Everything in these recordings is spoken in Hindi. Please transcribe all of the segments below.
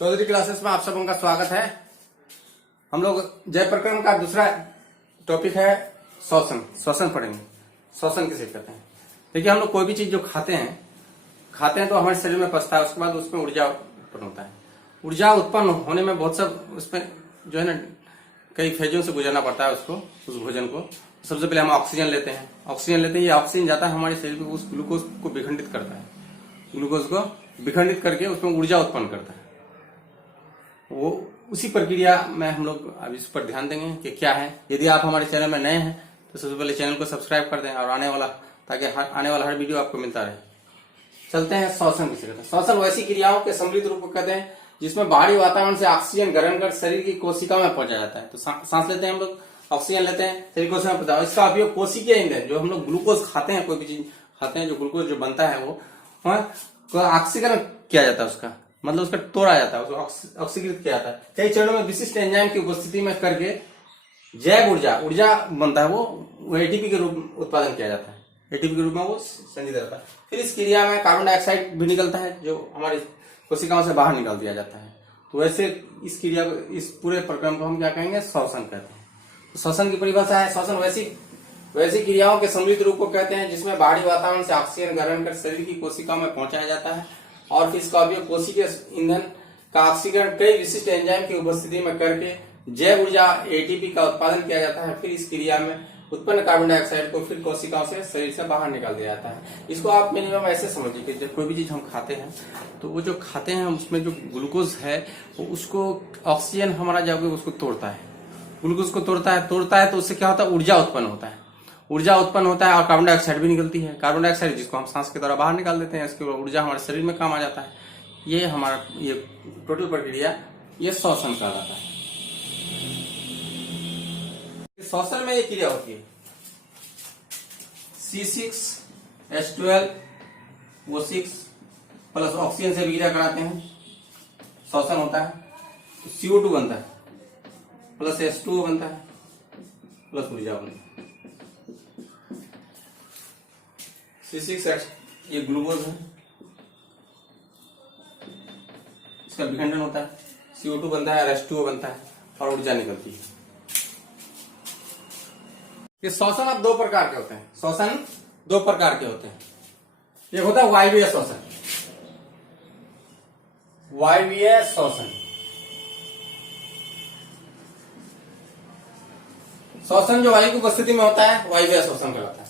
चौधरी क्लासेस में आप सबों का स्वागत है। हम लोग जय प्रकरण का दूसरा टॉपिक है श्वसन। श्वसन पढ़ेंगे। श्वसन किसे कहते हैं? देखिए, हम लोग कोई भी चीज जो खाते हैं तो हमारे शरीर में पचता है, उसके बाद उसमें ऊर्जा उत्पन्न होता है। ऊर्जा उत्पन्न होने में बहुत सब उसमें जो है ना कई फेजों से गुजरना पड़ता है उसको, उस भोजन को। सबसे पहले हम ऑक्सीजन लेते हैं। ये ऑक्सीजन जाता है हमारे शरीर में, उस ग्लूकोज को विखंडित करता है। ग्लूकोज को विखंडित करके उसमें ऊर्जा उत्पन्न करता है। वो उसी प्रक्रिया में हम लोग अब इस पर ध्यान देंगे कि क्या है। यदि आप हमारे चैनल में नए हैं तो सबसे पहले चैनल को सब्सक्राइब कर दें और आने वाला हर वीडियो आपको मिलता रहे। चलते हैं श्वसन किसे कहते हैं। श्वसन वैसी क्रियाओं के सम्मिलित रूप को कहते हैं जिसमें बाहरी वातावरण से ऑक्सीजन ग्रहण कर शरीर की कोशिका में पहुंचा जाता है। तो सांस लेते हैं हम लोग, ऑक्सीजन लेते हैं, शरीर कोशिका में पहुंचा। इसका उपयोग कोशिकीय ईंधन, जो हम लोग ग्लूकोज खाते हैं, कोई भी चीज खाते हैं, जो ग्लूकोज जो बनता है वो ऑक्सीकरण किया जाता है। उसका मतलब उसका तोड़ा जाता है, उसको ऑक्सीकृत किया जाता है। कई चरणों में विशिष्ट एंजाइम की उपस्थिति में करके जैव ऊर्जा बनता है, वो एटीपी के रूप में उत्पादन किया जाता है। एटीपी के रूप में वो संचित रहता है। फिर इस क्रिया में कार्बन डाइऑक्साइड भी निकलता है, जो हमारी कोशिकाओं से बाहर निकाल दिया जाता है। तो वैसे इस क्रिया को, इस पूरे प्रक्रम को हम क्या कहेंगे? श्वसन कहते हैं। तो श्वसन की परिभाषा है, श्वसन वैसी क्रियाओं के सम्मिलित रूप को कहते हैं जिसमें बाहरी वातावरण से ऑक्सीजन ग्रहण कर शरीर की कोशिकाओं में पहुंचाया जाता है और फिर इसका उपयोग कोशिकीय ईंधन का ऑक्सीकरण कई विशिष्ट एंजाइम की उपस्थिति में करके जैव ऊर्जा एटीपी का उत्पादन किया जाता है। फिर इस क्रिया में उत्पन्न कार्बन डाइऑक्साइड को फिर कोशिकाओं से शरीर से बाहर निकाल दिया जाता है। इसको आप मिनिमम ऐसे समझिए कि जब कोई भी चीज हम खाते हैं तो वो जो खाते हैं उसमें जो ग्लूकोज है वो उसको ऑक्सीजन हमारा जाकर उसको तोड़ता है, ग्लूकोज को तोड़ता है तो उससे क्या होता है? ऊर्जा उत्पन्न होता है। ऊर्जा उत्पन्न होता है और कार्बन डाइऑक्साइड भी निकलती है। कार्बन डाइऑक्साइड जिसको हम सांस के द्वारा बाहर निकाल देते हैं, इसकी ऊर्जा हमारे शरीर में काम आ जाता है। ये हमारा ये टोटल प्रक्रिया ये श्वसन कहलाता है। श्वसन में ये क्रिया होती है C6H12O6 प्लस ऑक्सीजन से क्रिया कराते हैं, श्वसन होता है। तो CO2 बनता है प्लस H2O बनता है प्लस ऊर्जा बनता है। C6H ये ग्लूकोज है, इसका विखंडन होता है, CO2 बनता है और H2O बनता है और ऊर्जा निकलती है। ये श्वसन अब दो प्रकार के होते हैं। श्वसन दो प्रकार के होते हैं। एक होता है वायवीय श्वसन। वायवीय श्वसन, श्वसन जो वायु की उपस्थिति में होता है वायवीय श्वसन कहलाता है।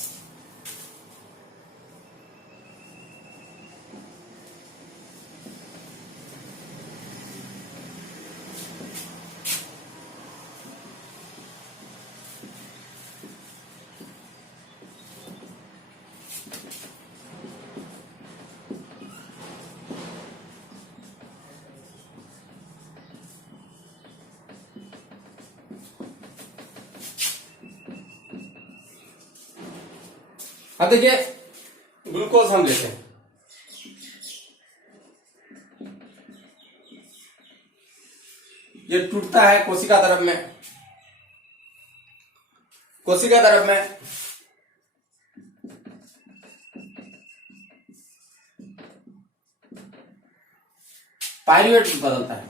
अब देखिए, ग्लूकोज हम लेते हैं, ये टूटता है कोशिका तरफ में। कोशिका तरफ में पायरुवेट बदलता है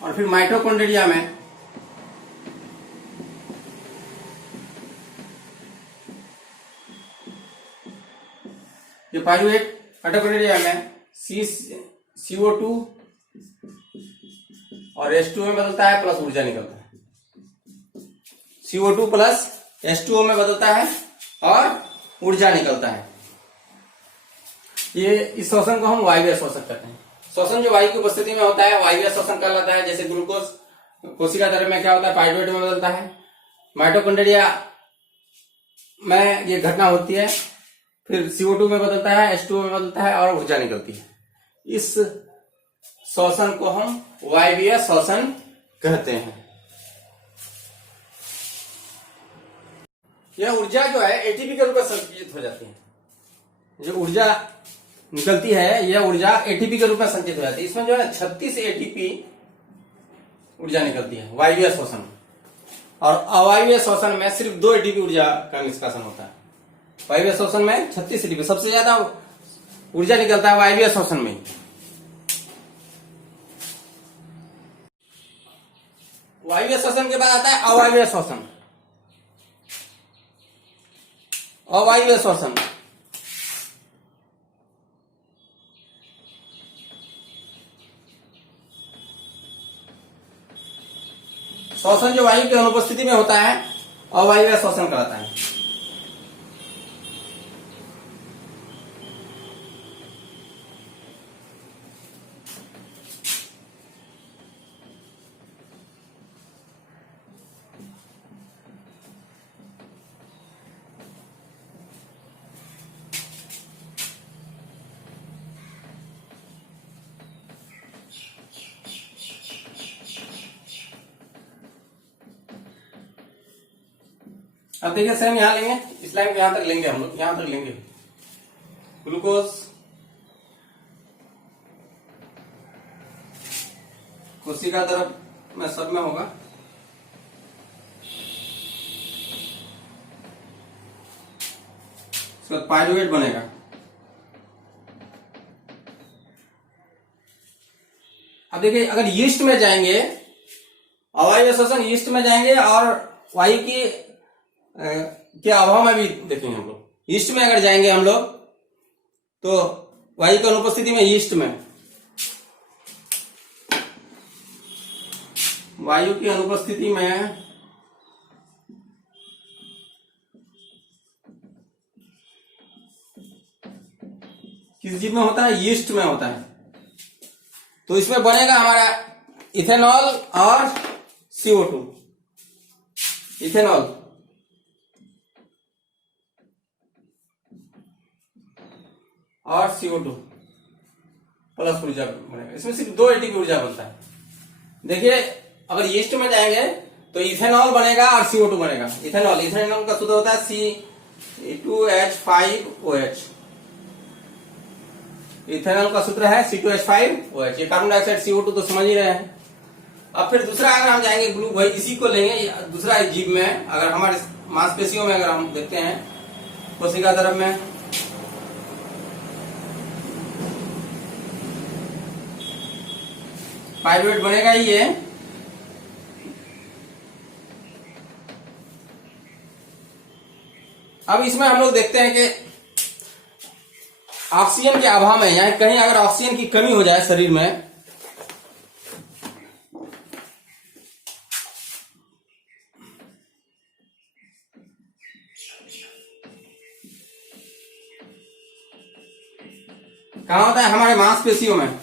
और फिर माइटोकॉन्ड्रिया में ये पायरुवेट माइटोकॉन्ड्रिया में CO2 और H2O में बदलता है प्लस ऊर्जा निकलता है। CO2 प्लस H2O में बदलता है और ऊर्जा निकलता है। ये इस श्वसन को हम वायवीय श्वसन कहते हैं। श्वसन जो वायु की उपस्थिति में होता है वायवीय श्वसन कहलाता है। जैसे ग्लूकोज कोशिका तरफ में क्या होता है? पायरुवेट में बदलता है। माइटोकॉन्ड्रिया में ये घटना होती है, फिर CO2 में बदलता है, H2O में बदलता है और ऊर्जा निकलती है। इस श्वसन को हम वायवीय श्वसन कहते हैं। यह ऊर्जा जो है एटीपी के रूप में संचित हो जाती है। जो ऊर्जा निकलती है यह ऊर्जा एटीपी के रूप में संचित हो जाती है। इसमें जो है 36 एटीपी ऊर्जा निकलती है वायवीय श्वसन, और अवायवीय श्वसन में सिर्फ 2 एटीपी ऊर्जा का निष्कासन होता है। वायवीय श्वसन में 36 एटीपी, सबसे ज्यादा ऊर्जा निकलता है वायवीय श्वसन में। वायवीय श्वसन के बाद आता है अवायवीय श्वसन। अवायवीय श्वसन श्वसन जो वायु की अनुपस्थिति में होता है अवायवीय श्वसन कहलाता है। अब देखिए सेम यहां लेंगे, इस लाइन को यहां तक लेंगे, हम लोग यहां तक लेंगे ग्लूकोज, कोशिका द्रव में सब में होगा। उसके बाद पाइरुवेट बनेगा। अब देखिए अगर यीस्ट में जाएंगे, अवायवीय श्वसन यीस्ट में जाएंगे और वायु की के अभाव में भी देखेंगे हम लोग। ईस्ट में अगर जाएंगे हम लोग तो वायु की अनुपस्थिति में ईस्ट में, वायु की अनुपस्थिति में किस जीव में होता है? ईस्ट में होता है। तो इसमें बनेगा हमारा इथेनॉल और CO2। इथेनॉल और CO2 प्लस ऊर्जा बनेगा। इसमें सिर्फ 2 एटीपी ऊर्जा बनता है। देखिए अगर ईस्ट में जाएंगे तो इथेनॉल बनेगा और CO2 बनेगा। इथेनॉल का सूत्र होता है C2H5OH। इथेनॉल का सूत्र है C2H5OH। ये कार्बन डाइऑक्साइड CO2 तो समझ ही रहे हैं। अब फिर दूसरा अगर हम जाएंगे वही इसी को लेंगे दूसरा जीव में, अगर हमारे मांसपेशियों में अगर हम देखते हैं कोशिका द्रव में, पाइरुवेट बनेगा ही ये। अब इसमें हम लोग देखते हैं कि ऑक्सीजन के अभाव में, यानी कहीं अगर ऑक्सीजन की कमी हो जाए शरीर में, कहां होता है? हमारे मांसपेशियों में।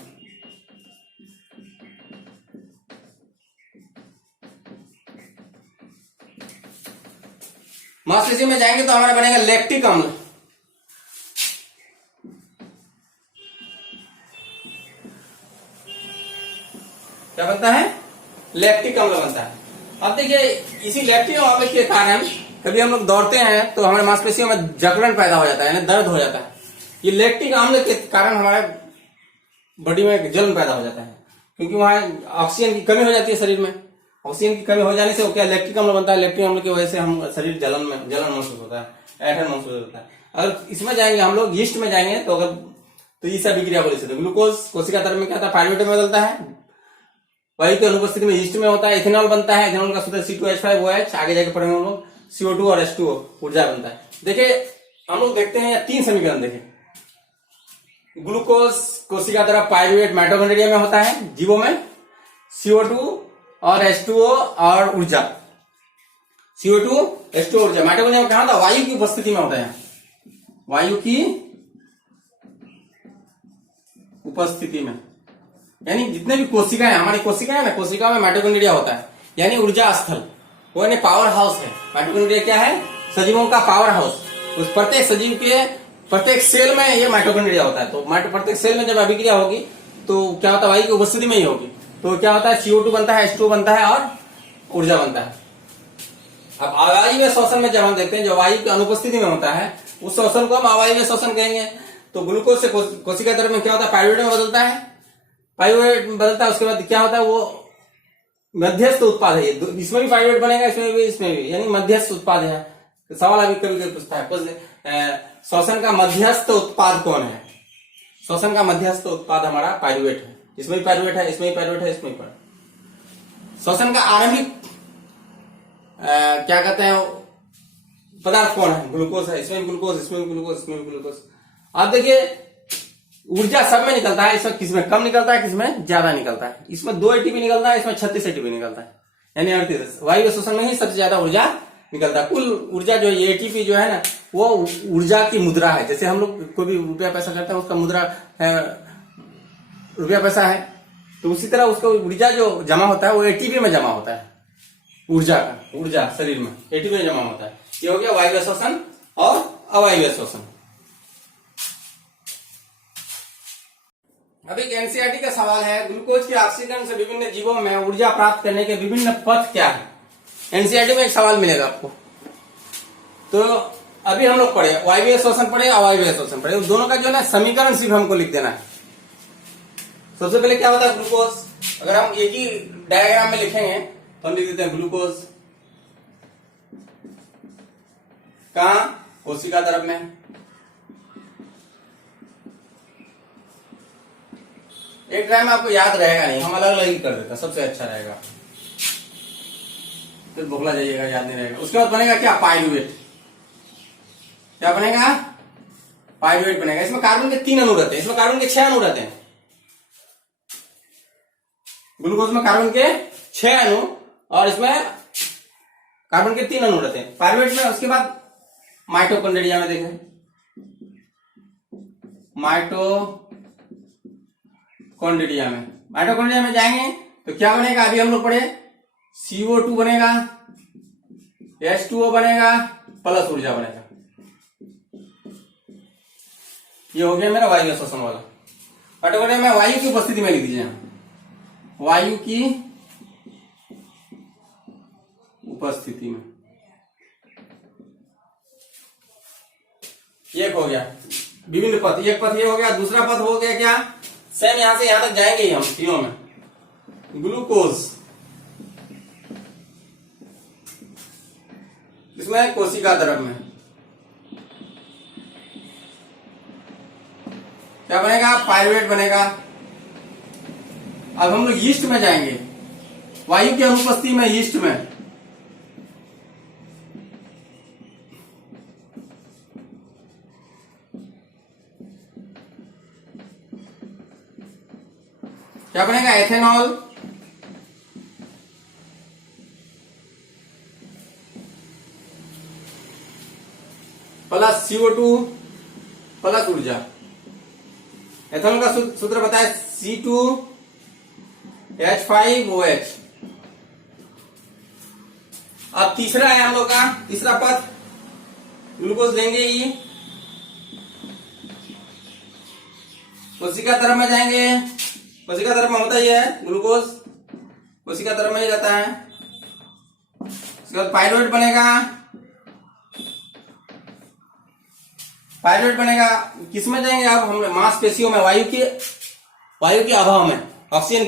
मांसपेशी में जाएंगे तो हमारा बनेगा लैक्टिक अम्ल। क्या बनता है? लैक्टिक अम्ल बनता है। अब देखिए इसी लैक्टिक अम्ल के कारण कभी हम लोग दौड़ते हैं तो हमारे मांसपेशियों में जकड़न पैदा हो जाता है, यानी दर्द हो जाता है। ये लैक्टिक अम्ल के कारण हमारे बॉडी में जलन पैदा हो जाता है, क्योंकि वहां ऑक्सीजन की कमी हो जाती है शरीर में। ऑक्सीजन की कमी हो जाने से वो क्या लैक्टिक अम्ल बनता है। लैक्टिक अम्ल की वजह से हम शरीर जलन महसूस होता है, ऐठन महसूस होता है। अगर इसमें जाएंगे हम लोग ईस्ट में जाएंगे तो अगर तो ये सब विक्रिया बोले सकते। ग्लूकोज कोशिका द्रव में क्या होता है? पाइरुवेट में बदलता है। वायु की अनुपस्थिति में ईस्ट में होता है। इथेनॉल बनता है। इथेनॉल का सूत्र C2H5OH। आगे जाके पढ़ेंगे हम लोग CO2 और H2O ऊर्जा बनता है। देखिए हम लोग देखते हैं 3 समीकरण। देखिए ग्लूकोज कोशिका द्रव पाइरुवेट माइटोकॉन्ड्रिया में होता है जीवों में, CO2 और H2O और ऊर्जा, CO2 H2O ऊर्जा माइटोकॉन्ड्रिया में कहा था? वायु की उपस्थिति में होता है। वायु की उपस्थिति में, यानी जितने भी कोशिकाएं हमारी कोशिकाएं ना, कोशिका में माइटोकॉन्ड्रिया होता है, यानी ऊर्जा स्थल, वो यानी पावर हाउस है। माइटोकॉन्ड्रिया क्या है? सजीवों का पावर हाउस। उस प्रत्येक सजीव के प्रत्येक सेल में ये माइटोकॉन्ड्रिया होता है। तो प्रत्येक सेल में जब अभिक्रिया होगी तो क्या होता है? वायु की उपस्थिति में ही होगी। तो क्या होता है? CO2 बनता है, H2O बनता है और ऊर्जा बनता है। अब अवायवीय श्वसन में जब हम देखते हैं जो वायु की अनुपस्थिति में होता है, उस श्वसन को हम अवायवीय श्वसन कहेंगे। तो ग्लूकोज से कोशिका द्रव में क्या होता है? पाइरुवेट में बदलता है। पाइरुवेट में बदलता है, उसके बाद क्या होता है? वो मध्यस्थ उत्पाद है। इसमें भी पाइरुवेट बनेगा, इसमें भी, यानी मध्यस्थ उत्पाद है। सवाल अभी कभी कभी पूछता है श्वसन का मध्यस्थ उत्पाद कौन है? श्वसन का मध्यस्थ उत्पाद हमारा पायरुवेट है। इसमें भी पायरुवेट है, इसमें भी पायरुवेट है, इसमें भी पायरुवेट। श्वसन का आरंभिक क्या कहते हैं पदार्थ कौन है? ग्लूकोज है। इसमें ग्लूकोज, इसमें ग्लूकोज, इसमें ग्लूकोज। अब देखिए ऊर्जा सब में निकलता है, इसमें किसमें कम निकलता है, किसमें ज्यादा निकलता है। इसमें 2 एटीपी निकलता है, इसमें 36 एटीपी निकलता है, यानी 38। वायु श्वसन में ही सबसे ज्यादा ऊर्जा निकलता है। कुल ऊर्जा जो है एटीपी जो है ना, वो ऊर्जा की मुद्रा है। जैसे हम लोग कोई भी रुपया पैसा करते हैं, उसका मुद्रा रुपया पैसा है, तो उसी तरह उसका ऊर्जा जो जमा होता है वो एटीपी में जमा होता है। ऊर्जा शरीर में एटीपी में जमा होता है। ये हो गया वायु श्वसन और अवायु श्वसन। अभी एनसीईआरटी का सवाल है, ग्लूकोज के ऑक्सीकरण से विभिन्न जीवों में ऊर्जा प्राप्त करने के विभिन्न पथ क्या है? एनसीईआरटी में एक सवाल मिलेगा आपको। तो अभी हम लोग पढ़े वायवीय श्वसन पढ़े, अवायवीय श्वसन पढ़े, दोनों का जो है ना समीकरण सिर्फ हमको लिख देना है। सबसे पहले क्या होता है ग्लूकोज, अगर हम एक ही डायग्राम में लिखेंगे तो हम लिख देते हैं ग्लूकोज कहां? कोशिका तरफ में। एक टाइम आपको याद रहेगा नहीं, हम अलग अलग ही कर देते हैं, सबसे अच्छा रहेगा, फिर बोखला जाइएगा, याद नहीं रहेगा। उसके बाद बनेगा क्या? पायरुवेट। क्या बनेगा? पायरुवेट बनेगा। इसमें कार्बन के 3 अणु रहते हैं, इसमें कार्बन के 6 अणु रहते हैं। ग्लूकोज में कार्बन के 6 अणु और इसमें कार्बन के 3 अणु रहते हैं पायरुवेट में। उसके बाद माइटोकॉन्ड्रिया में देखें, माइटोकॉन्ड्रिया में जाएंगे तो क्या बनेगा? अभी हम लोग पढ़े CO2 बनेगा, H2O बनेगा, प्लस ऊर्जा बनेगा। ये हो गया मेरा वायु श्वसन वाला। माइटोकॉन्ड्रिया में वायु की उपस्थिति में लिख दीजिए, वायु की उपस्थिति में। एक हो गया विभिन्न पथ, एक पथ ये हो गया। दूसरा पथ हो गया क्या? सेम यहां से यहां तक जाएंगे ही हम तीनों में। ग्लूकोज इसमें कोशिका द्रव में क्या बनेगा? पायरुवेट बनेगा। अब हम लोग यीस्ट में जाएंगे, वायु की अनुपस्थिति में यीस्ट में क्या बनेगा? एथेनॉल प्लस CO2 प्लस ऊर्जा। एथेनॉल का सूत्र बताए C2H5OH। अब तीसरा है हम लोग का, तीसरा पद ग्लूकोज लेंगे ही, कोशिका तरफ में जाएंगे। कोशिका तरफ में होता ही है ग्लूकोज, कोशिका तरफ में ही रहता है। उसके बाद पायरुवेट बनेगा। पायरुवेट बनेगा किसमें जाएंगे? अब हम मांसपेशियों में, वायु के अभाव में, ऑक्सीजन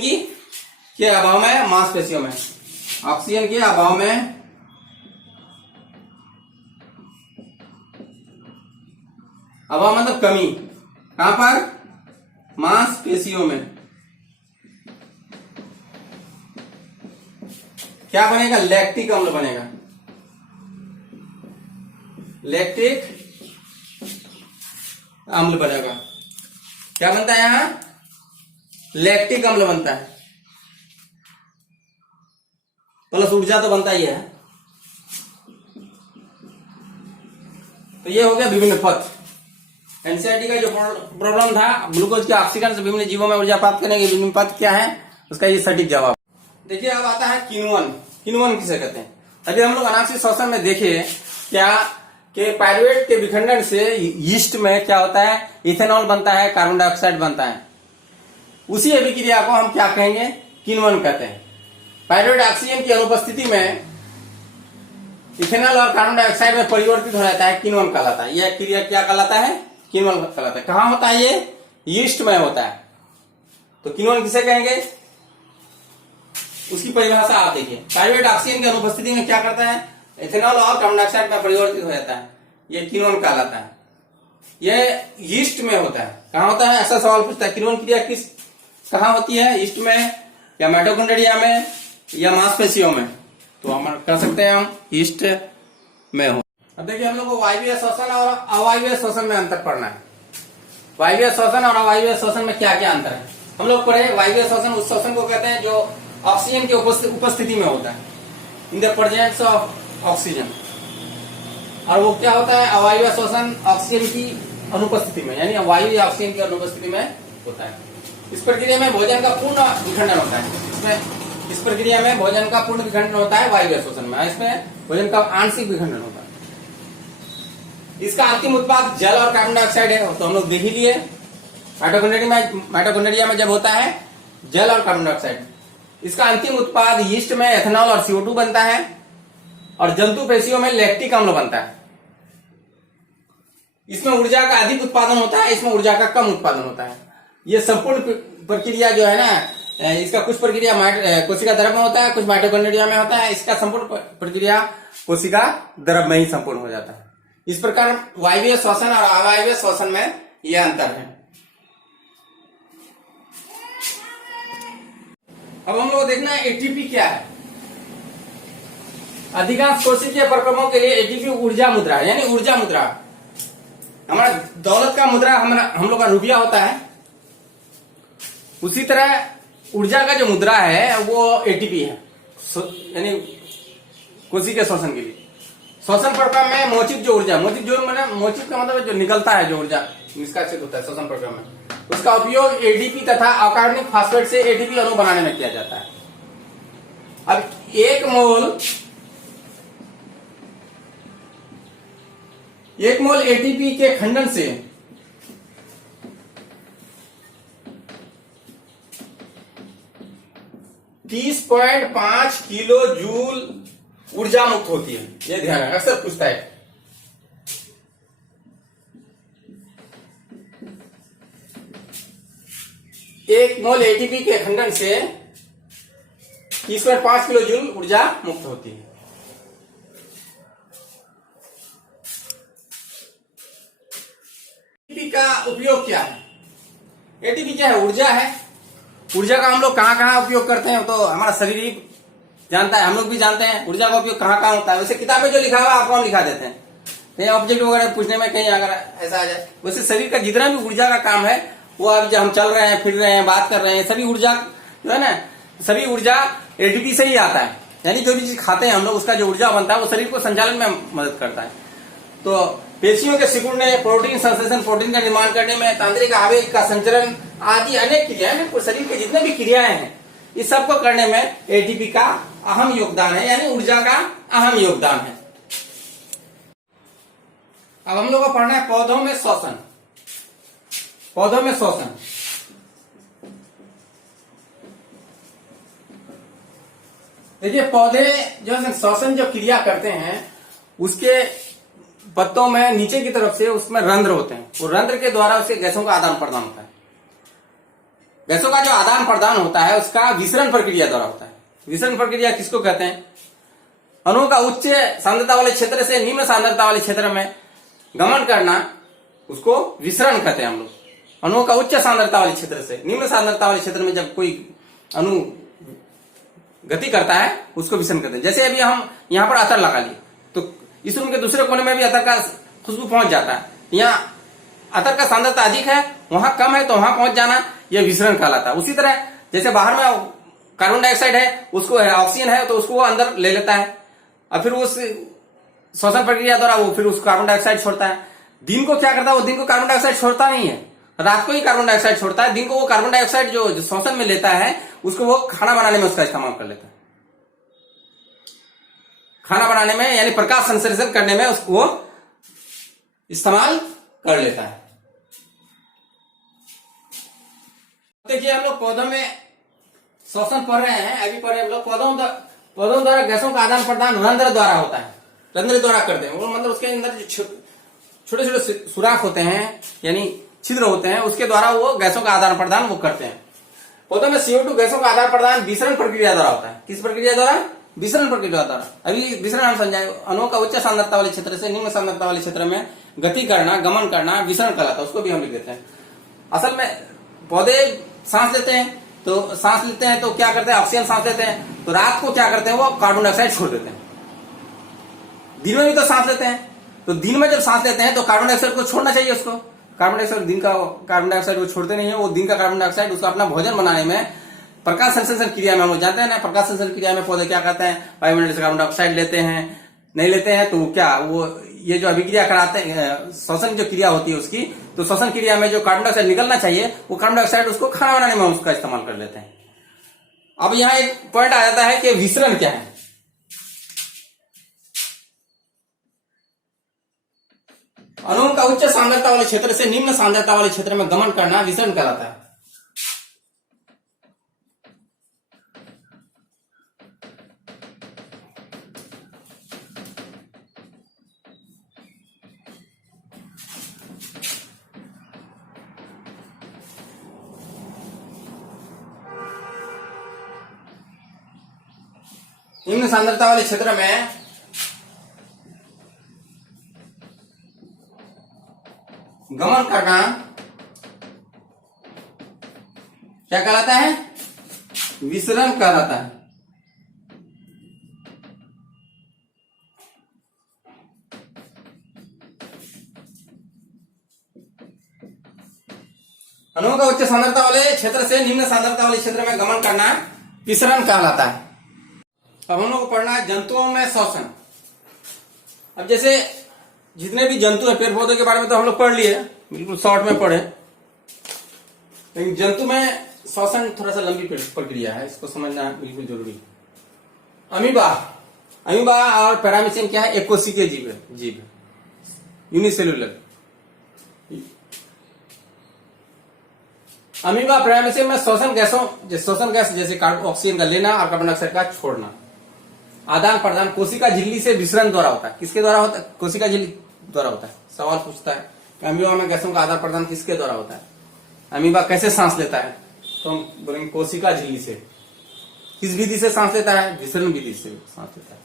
के अभाव में, मांसपेशियों में, ऑक्सीजन के अभाव में अभाव मतलब कमी। कहां पर? मांसपेशियों में। क्या बनेगा? लैक्टिक अम्ल बनेगा। लैक्टिक अम्ल बनेगा। क्या बनता है यहां? लैक्टिक अम्ल बनता है, प्लस ऊर्जा तो बनता ही है। तो ये हो गया विभिन्न पथ। एनसीईआरटी का जो प्रॉब्लम था ग्लूकोज के ऑक्सीकरण से विभिन्न जीवों में ऊर्जा प्राप्त करने के विभिन्न पथ क्या है, उसका ये सटीक जवाब। देखिए अब आता है किण्वन। किण्वन किसे कहते हैं? अभी हम लोग अनाक्षी श्वसन में देखे क्या कि पायरुवेट के विखंडन से यीस्ट में क्या होता है? इथेनॉल बनता है, कार्बन डाइऑक्साइड बनता है। उसी अभिक्रिया को हम क्या कहेंगे? किण्वन कहते हैं। पायरुवेट ऑक्सीजन की अनुपस्थिति में इथेनॉल और कार्बन डाइऑक्साइड में परिवर्तित हो जाता है, किण्वन कहलाता है। यह क्रिया क्या कहलाता है? किण्वन कहलाता है। कहां होता है ये? यीस्ट में होता है। तो किण्वन किसे कहेंगे? उसकी परिभाषा आप देखिए। पायरुवेट ऑक्सीजन की अनुपस्थिति में क्या करता है? इथेनॉल और कार्बन डाइऑक्साइड में परिवर्तित हो जाता है, ये किण्वन कहलाता है। ये यीस्ट में होता है। कहाँ होता है? ऐसा सवाल पूछता है, किण्वन क्रिया किस कहाँ होती है? यीस्ट में या माइटोकॉन्ड्रिया में या मांसपेशियों में? तो हम कह सकते हैं हम यीस्ट में हो। अब देखिए हम लोग को वायवीय श्वसन और अवायवीय श्वसन में अंतर पढ़ना है। वायवीय श्वसन और अवायवीय श्वसन में क्या क्या अंतर है? हम लोग पढ़े वायवीय श्वसन उस श्वसन को कहते हैं जो ऑक्सीजन की उपस्थिति में होता है, in the presence of oxygen. और वो क्या होता है? अवायवीय श्वसन ऑक्सीजन की अनुपस्थिति में, यानी वायु या ऑक्सीजन की अनुपस्थिति में होता है। इस प्रक्रिया में भोजन का पूर्ण विखंडन होता है। इस प्रक्रिया में भोजन का पूर्ण विखंडन होता है वायवीय श्वसन में, इसमें भोजन का आंशिक विखंडन होता है। इसका अंतिम उत्पाद जल और कार्बन डाइऑक्साइड है, तो हम लोग देख ही लिए। माइटोकॉन्ड्रिया में जब होता है जल और कार्बन डाइऑक्साइड, इसका अंतिम उत्पाद यीस्ट में एथेनॉल और CO2 बनता है, और जंतु पेशियों में लैक्टिक अम्ल बनता है। इसमें ऊर्जा का अधिक उत्पादन होता है, इसमें ऊर्जा का कम उत्पादन होता है। ये संपूर्ण प्रक्रिया जो है ना, इसका कुछ प्रक्रिया कोशिका द्रव में होता है, कुछ माइटोकॉन्ड्रिया में होता है। इसका संपूर्ण प्रक्रिया कोशिका द्रव में ही संपूर्ण हो जाता है। इस प्रकार वायवीय श्वसन और अवायवीय श्वसन में यह अंतर है। अब हम लोग देखना है एटीपी क्या है। अधिकांश कोशिकीय प्रक्रमों के लिए एटीपी ऊर्जा मुद्रा है, यानी ऊर्जा मुद्रा। हमारा दौलत का मुद्रा हम लोग का रुपया होता है, उसी तरह ऊर्जा का जो मुद्रा है वो एटीपी है, यानी कोशिकीय श्वसन के लिए। श्वसन प्रक्रम में मोचित जो ऊर्जा, मोचित का मतलब जो निकलता है, जो ऊर्जा निष्कासित होता है श्वसन प्रक्रम में, उसका उपयोग एडीपी तथा अकार्बनिक फास्फेट से एटीपी अणु बनाने में किया जाता है। अब एक मोल एटीपी के खंडन से $30.5 किलो जूल ऊर्जा मुक्त होती है। ये ध्यान है, अक्सर पूछता है। एक मोल एटीपी के खंडन से 30.5 किलो जूल ऊर्जा मुक्त होती है। एटीपी का उपयोग क्या है? एटीपी क्या है? ऊर्जा है। ऊर्जा का हम लोग कहाँ कहाँ उपयोग करते हैं तो हमारा शरीर ही जानता है, हम लोग भी जानते हैं ऊर्जा का उपयोग कहाँ कहाँ होता है। वैसे किताबें जो लिखा हुआ आपको हम लिखा देते हैं, कहीं ऑब्जेक्ट वगैरह पूछने में कहीं अगर ऐसा आ जाए। वैसे शरीर का जितना भी ऊर्जा का काम है वो अब जब हम चल रहे हैं, फिर रहे हैं, बात कर रहे हैं, सभी ऊर्जा जो है ना, सभी ऊर्जा एटीपी से ही आता है। यानी जो भी चीज खाते हैं हम लोग, उसका जो ऊर्जा बनता है वो शरीर को संचालन में मदद करता है। तो पेशियों के सिकुड़ने, प्रोटीन संश्लेषण, प्रोटीन का निर्माण करने में, तांत्रिक आवेग का संचरण आदि अनेक क्रियाएं, शरीर के जितने भी क्रियाएं हैं, इस सबको करने में एटीपी का अहम योगदान है, यानी ऊर्जा का अहम योगदान है। अब हम लोग को पढ़ना है पौधों में श्वसन। पौधों में श्वसन, देखिए पौधे जो श्वसन जो क्रिया करते हैं, उसके पत्तों में नीचे की तरफ से उसमें रंध्र होते हैं। वो रंध्र के द्वारा उसके गैसों का आदान प्रदान होता है। गैसों का जो आदान प्रदान होता है उसका विसरण प्रक्रिया द्वारा होता है। विसरण प्रक्रिया किसको कहते हैं? अणुओं का उच्च सांद्रता वाले क्षेत्र से निम्न सांद्रता वाले क्षेत्र में गमन करना, उसको विसरण कहते हैं हम लोग। अणुओं का उच्च सांद्रता वाले क्षेत्र से निम्न सांद्रता वाले क्षेत्र में जब कोई अणु गति करता है उसको विसरण कहते हैं। जैसे अभी हम यहाँ पर अतर लगा लिए तो इस रूम के दूसरे कोने में भी अतर का खुशबू पहुंच जाता है। यहाँ अतर का सांद्रता अधिक है, वहां कम है, तो वहां पहुंच जाना यह विसरण कहलाता है। उसी तरह जैसे बाहर में कार्बन डाइऑक्साइड है, उसको ऑक्सीजन है तो उसको वो अंदर ले लेता है, और फिर उस श्वसन प्रक्रिया द्वारा वो फिर उसको कार्बन डाइऑक्साइड छोड़ता है। दिन को क्या करता है? वो दिन को कार्बन डाइऑक्साइड छोड़ता नहीं है, रात को ही कार्बन डाइऑक्साइड छोड़ता है। दिन को वो कार्बन डाइऑक्साइड जो श्वसन में लेता है उसको वो खाना बनाने में उसका इस्तेमाल कर लेता है। खाना बनाने में यानी प्रकाश संश्लेषण करने में उसको इस्तेमाल कर लेता है। देखिए हम लोग पौधों में श्वसन पढ़ रहे हैं, अभी पढ़ रहे हम लोग पौधों द्वारा गैसों का आदान प्रदान रंध्र द्वारा होता है, रंध्र द्वारा करते हैं। वो मतलब उसके अंदर जो छोटे छोटे सुराख होते हैं यानी छिद्र होते हैं, उसके द्वारा वो गैसों का आदान प्रदान वो करते हैं। पौधों में CO2 गैसों का आदान प्रदान विसरण प्रक्रिया द्वारा होता है। किस प्रक्रिया द्वारा? विसरण प्रक्रिया द्वारा। अभी विसरण हम समझाए, अणुओं का उच्च सांद्रता वाले क्षेत्र से निम्न सांद्रता वाले क्षेत्र में गति करना, गमन करना विसरण कहलाता है, उसको भी हम लिख देते हैं। असल में पौधे सांस लेते हैं तो क्या करते हैं, ऑक्सीजन सांस लेते हैं, तो रात को क्या करते हैं, वो कार्बन डाइऑक्साइड छोड़ देते हैं। दिन में भी तो सांस लेते हैं, तो दिन में जब सांस लेते हैं तो कार्बन डाइऑक्साइड को छोड़ना चाहिए उसको। कार्बन डाइऑक्साइड दिन का कार्बन डाइऑक्साइड वो छोड़ते नहीं है, वो दिन का कार्बन डाइऑक्साइड उसका अपना भोजन बनाने में, प्रकाश संश्लेषण क्रिया में हम लोग जानते हैं ना, प्रकाश संश्लेषण क्रिया में पौधे क्या करते हैं, वायुमंडल से कार्बन डाइऑक्साइड लेते हैं, नहीं लेते हैं तो क्या वो ये जो अभिक्रिया कराते हैं, श्वसन जो क्रिया होती है उसकी, तो श्वसन क्रिया में जो कार्बन डाइऑक्साइड निकलना चाहिए वो कार्बन डाइऑक्साइड उसको खाना बनाने में उसका इस्तेमाल कर लेते हैं। अब यहाँ एक पॉइंट आ जाता है कि विसरण क्या है। अणुओं का उच्च सांद्रता वाले क्षेत्र से निम्न सांद्रता वाले क्षेत्र में गमन करना विसरण कहलाता है। निम्न सांद्रता वाले क्षेत्र में गमन करना क्या कहलाता है, विसरण कहलाता है। अणुओं का उच्च सांद्रता वाले क्षेत्र से निम्न सांद्रता वाले क्षेत्र में गमन करना विसरण कहलाता है। अब हम लोग को पढ़ना है जंतुओं में श्वसन। अब जैसे जितने भी जंतु है, पेड़ पौधों के बारे में तो हम लोग पढ़ लिए, बिल्कुल शॉर्ट में पढ़े, लेकिन जंतु में श्वसन थोड़ा सा लंबी प्रक्रिया है, इसको समझना बिल्कुल जरूरी है। अमीबा और पैरामीशियम क्या है, एक कोशिकीय जीव यूनिसेल्युलर। अमीबा पैरामीशियम में श्वसन गैस जैसे ऑक्सीजन का लेना और कार्बन डाइऑक्साइड का छोड़ना, आदान प्रदान कोशिका झिल्ली से विसरण द्वारा होता है। किसके द्वारा होता है, कोशिका झिल्ली द्वारा होता है। सवाल पूछता है अमीबा में गैसों का आदान प्रदान किसके द्वारा होता है, अमीबा कैसे सांस लेता है, तो हम बोलेंगे कोशिका झिल्ली से। किस विधि से सांस लेता है, विसरण विधि से सांस लेता है।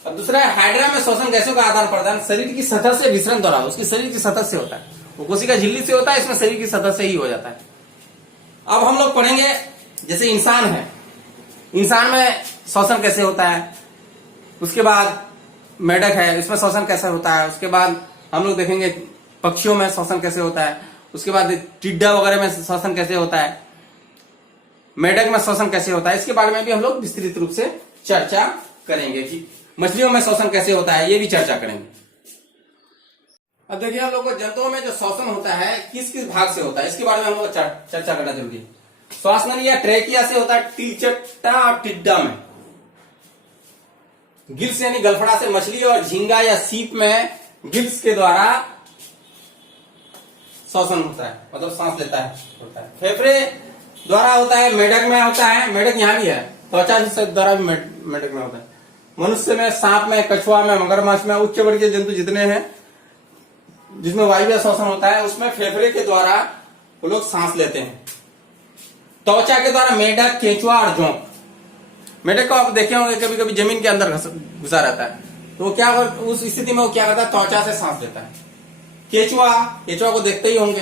अब दूसरा है हाइड्रा में श्वसन गैसों का आदान प्रदान शरीर की सतह से विसरण द्वारा, उसकी शरीर की सतह से होता है, वो कोशिका झिल्ली से होता है, इसमें शरीर की सतह से ही हो जाता है। अब हम लोग पढ़ेंगे जैसे इंसान है, इंसान में श्वसन कैसे होता है, उसके बाद मेढक है, इसमें श्वसन कैसे होता है, उसके बाद हम लोग देखेंगे पक्षियों में श्वसन कैसे होता है, उसके बाद टिड्डा वगैरह में श्वसन कैसे होता है, मेढक में श्वसन कैसे होता है, इसके बारे में भी हम लोग विस्तृत रूप से चर्चा करेंगे कि मछलियों में श्वसन कैसे होता है, ये भी चर्चा करेंगे। अब देखिए हम लोग को जंतुओं में जो श्वसन होता है किस किस भाग से होता है, इसके बारे में हम लोग चर्चा करना जरूरी है। श्वासनली या ट्रेकिया से होता है तिलचट्टा और टिड्डा में। गिल्स यानी गलफड़ा से मछली और झींगा या सीप में गिल्स के द्वारा श्वसन होता है, मतलब सांस लेता है, होता है। फेफड़े द्वारा होता है, मेढक में होता है, मेढक यहाँ भी है, त्वचा द्वारा भी मेढक में होता है। मनुष्य में, सांप में, कछुआ में, मगरमच्छ में, उच्च वर्गीय जंतु जितने हैं जिसमें वायवीय श्वसन होता है उसमें फेफड़े के द्वारा वो लोग सांस लेते हैं। त्वचा के द्वारा मेढक, केंचुआ और जोंक। मेढक को आप देखे होंगे कभी कभी जमीन के अंदर घुसा रहता है, तो वो क्या, उस स्थिति में वो क्या करता है, त्वचा से सांस लेता है। केंचुआ को देखते ही होंगे,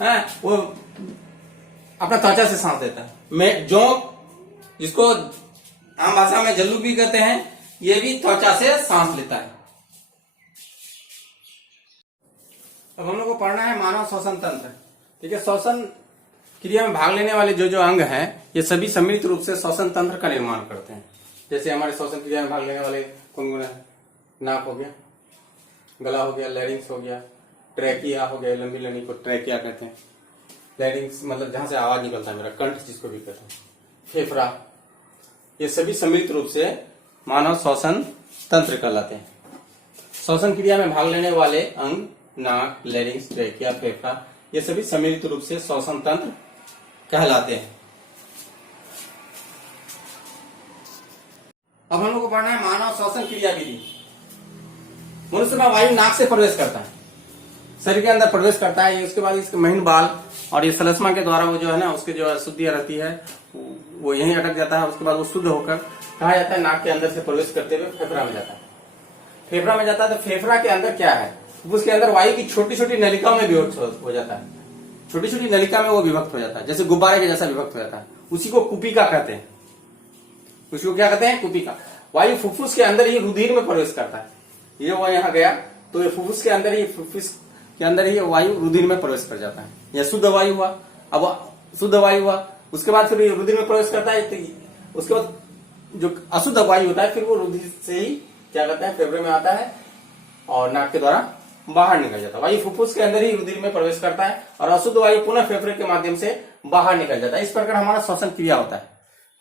हैं, वो अपना त्वचा से सांस लेता है। जोंक, जिसको आम भाषा में जल्लू भी कहते हैं, ये भी त्वचा से सांस लेता है। अब हम लोग को पढ़ना है मानव श्वसन तंत्र। ठीक है, श्वसन क्रिया में भाग लेने वाले जो अंग हैं ये सभी सम्मिलित रूप से श्वसन तंत्र का निर्माण करते हैं। जैसे हमारे श्वसन क्रिया में भाग लेने वाले कौन कौन है, नाक हो गया, गला हो गया, लैरिंक्स हो गया, ट्रैकिया हो गया, लंबी लड़ी को ट्रैकिया कहते हैं। लैरिंक्स मतलब जहां से आवाज निकलता है मेरा, कंठ जिसको भी कहते हैं, फेफड़ा, ये सभी सम्मिलित रूप से मानव श्वसन तंत्र कहलाते हैं। श्वसन क्रिया में भाग लेने वाले अंग नाक, लैरिंक्स, ट्रैकिया, फेफड़ा, ये सभी सम्मिलित रूप से श्वसन तंत्र कहलाते हैं। अब हम लोग को पढ़ना है मानव श्वसन क्रिया विधि। मनुष्य में वायु नाक से प्रवेश करता है, शरीर के अंदर प्रवेश करता है, उसके बाद इसके महीन बाल और ये सलस्मा के द्वारा वो जो है ना उसकी जो अशुद्धियां रहती है वो यहीं अटक जाता है। उसके बाद वो शुद्ध होकर कहा जाता है नाक के अंदर से प्रवेश करते हुए फेफड़ा में जाता है। फेफड़ा में जाता है तो फेफड़ा के अंदर क्या है, उसके अंदर वायु की छोटी छोटी नलिकाओं में विभक्त हो जाता है, छोटी छोटी नलिका में वो विभक्त हो जाता है, जैसे गुब्बारे के जैसा विभक्त हो जाता है। उसी को कुपिका कहते हैं। उसको क्या कहते हैं, कुपिका। वायु फुफ्फुस के अंदर ही रुधिर में प्रवेश करता है। ये वो यहाँ गया तो ये फुफ्फुस के अंदर ही वायु रुधिर में प्रवेश कर जाता है। यह शुद्ध वायु हुआ। अब शुद्ध वायु हुआ, उसके बाद फिर रुधिर में प्रवेश करता है। तो उसके बाद जो अशुद्ध वायु होता है फिर वो रुधिर से ही क्या कहते हैं, फेफड़े में आता है और नाक के द्वारा बाहर निकल जाता है। वायु फुफ्फुस के अंदर ही रुधिर में प्रवेश करता है और अशुद्ध वायु पुनः फेफड़े के माध्यम से बाहर निकल जाता है। इस प्रकार हमारा श्वसन क्रिया होता है।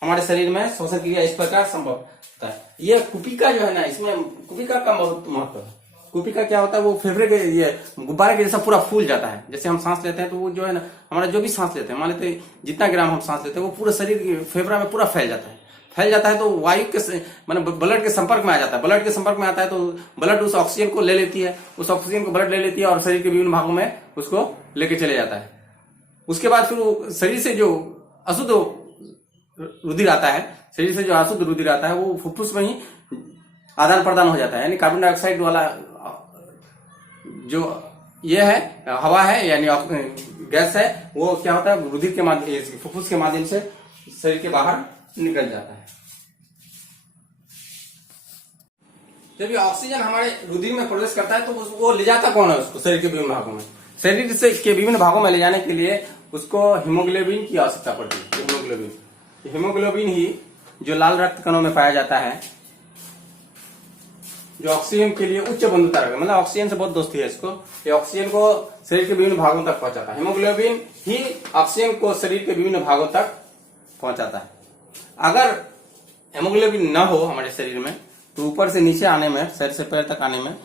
हमारे शरीर में श्वसन क्रिया इस प्रकार संभव होता है। ये कुपिका जो है ना, इसमें कुपिका का बहुत महत्व है। कुपिका क्या होता है, वो फेफड़े के ये गुब्बारे के जैसा पूरा फूल जाता है। जैसे हम सांस लेते हैं तो वो जो है ना, हमारा जो भी सांस लेते हैं, मान लेते हैं जितना ग्राम हम सांस लेते हैं वो पूरा शरीर फेफड़ा में पूरा फैल जाता है। फैल जाता है तो वायु के माने ब्लड के संपर्क में आ जाता है। ब्लड के संपर्क में आता है तो ब्लड उस ऑक्सीजन को ले लेती है, उस ऑक्सीजन को ब्लड ले लेती है और शरीर के विभिन्न भागों में उसको लेके चले जाता है। उसके बाद फिर वो शरीर से जो अशुद्ध रुधिर आता है, शरीर से जो अशुद्ध रुधिर आता है वो फुफ्फुस में ही आदान प्रदान हो जाता है। यानी कार्बन डाइऑक्साइड वाला जो ये है हवा है यानी गैस है, वो क्या होता है, रुधिर के माध्यम फुफ्फुस के माध्यम से शरीर के बाहर निकल जाता है। जब ये ऑक्सीजन हमारे रुधिर में प्रवेश करता है तो वो ले जाता कौन है उसको, शरीर के विभिन्न भागों में। शरीर से के विभिन्न भागों में ले जाने के लिए उसको हीमोग्लोबिन की आवश्यकता पड़ती है। हीमोग्लोबिन ही जो लाल रक्त कणों में पाया जाता है, जो ऑक्सीजन के लिए उच्च बंधुता रखता है, मतलब ऑक्सीजन से बहुत दोस्ती है इसको। ये ऑक्सीजन को शरीर के विभिन्न भागों तक पहुंचाता है। हीमोग्लोबिन ही ऑक्सीजन को शरीर के विभिन्न भागों तक पहुंचाता है। अगर हेमोग्लोबिन न हो हमारे शरीर में तो ऊपर से नीचे आने में, शरीर से पैर तक आने में,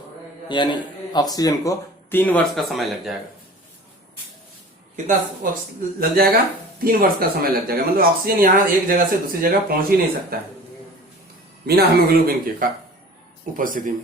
यानी ऑक्सीजन को 3 वर्ष का समय लग जाएगा। कितना लग जाएगा, 3 वर्ष का समय लग जाएगा। मतलब ऑक्सीजन यहाँ एक जगह से दूसरी जगह पहुंच ही नहीं सकता है बिना हीमोग्लोबिन के उपस्थिति में।